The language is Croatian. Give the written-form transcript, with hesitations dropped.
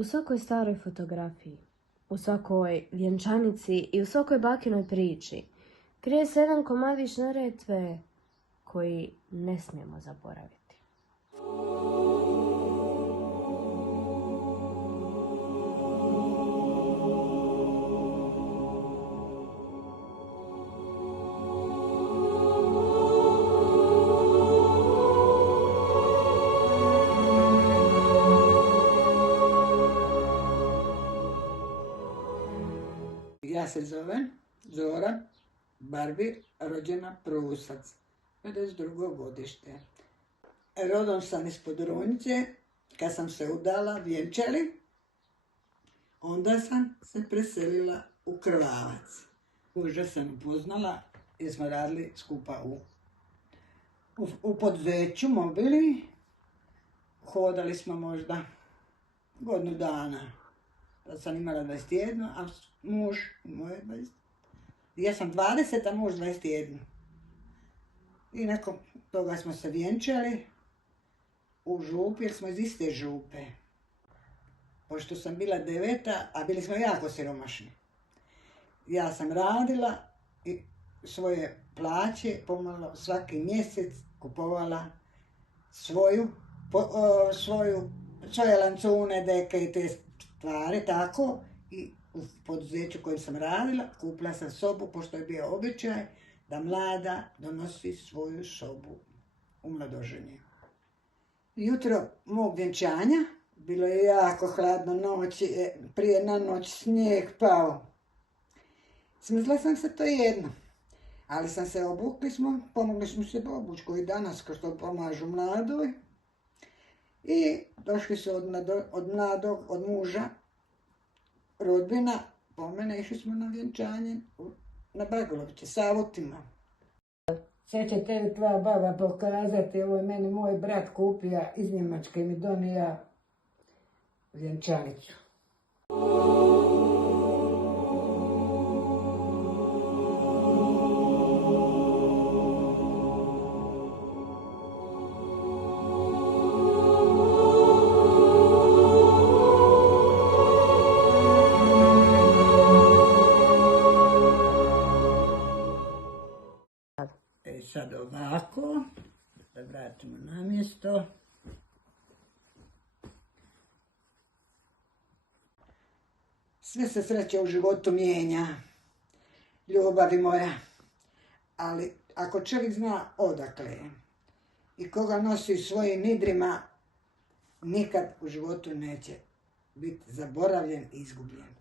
U svakoj staroj fotografiji, u svakoj vjenčanici i u svakoj bakinoj priči krije se jedan komadić Neretve koji ne smijemo zaboraviti. Ja se zovem Zora Barbir, rođena Prusac, 52. godište. Rodom sam iz Podrunjice, kad sam se udala, vjenčali, onda sam se preselila u Krvavac. Muža sam upoznala jer smo radili skupa u poduzeću Mobili. Hodali smo možda godinu dana. Tad sam imala 21, a muž moje 20. Ja sam 20, a muž 21. I nakon toga smo se vjenčali u župi, jer smo iz iste župe. Pošto sam bila 9, a bili smo jako siromašni. Ja sam radila i svoje plaće pomalo svaki mjesec kupovala svoje lancune, deke i te stvari, tako. I u poduzeću kojem sam radila, kupila sam sobu, pošto je bio običaj da mlada donosi svoju sobu u mladoženje. Jutro mog vjenčanja, bilo je jako hladno noći, prije na noć snijeg pao. Smrzla sam se to jedno, ali sam se obukli smo, pomogli smo se obući koji danas, kao što pomažu mladoj. I došli su od muža, rodbina, po mene išli smo na vjenčanje na Bagoloviće, sa autima. Sad će tebi tvoja baba pokazati, ovo je meni moj brat kupio iz Njemačke, mi donio vjenčanicu. Sad ovako, da vratimo na mjesto. Sve se sreće u životu mijenja, ljubavi moja, ali ako čovjek zna odakle je i koga nosi svojim nidrima, nikad u životu neće biti zaboravljen i izgubljen.